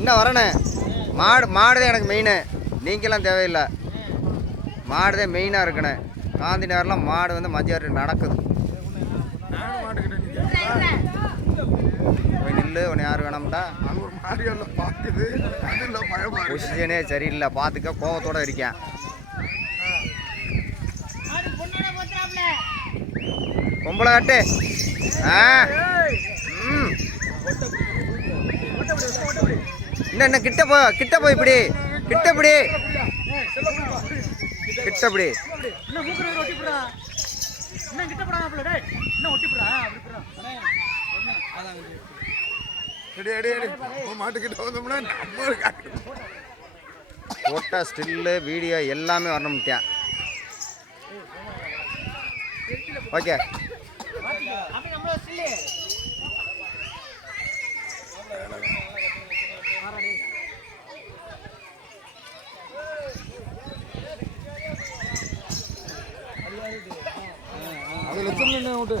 இன்னும் வரண்ணே. மாடுதான் எனக்கு மெயின். நீங்களாம் தேவையில்லை. மாடுதான் மெயினாக இருக்குண்ணே. காந்தி நேரம்லாம் மாடு வந்து மஞ்சள் நடக்குது. போய் நில்லு. உன்னை யார் வேணாம்டா. பொசிஷனே சரியில்லை. பார்த்துக்க. கோவத்தோடு இருக்கேன். பொம்பளை கட்டு. இன்னும் கிட்ட போய் இப்படி கிட்டப்படி போட்டோ ஸ்டில்லு வீடியோ எல்லாமே வரணும்ட்டேன். ஓகே. அது லட்சம்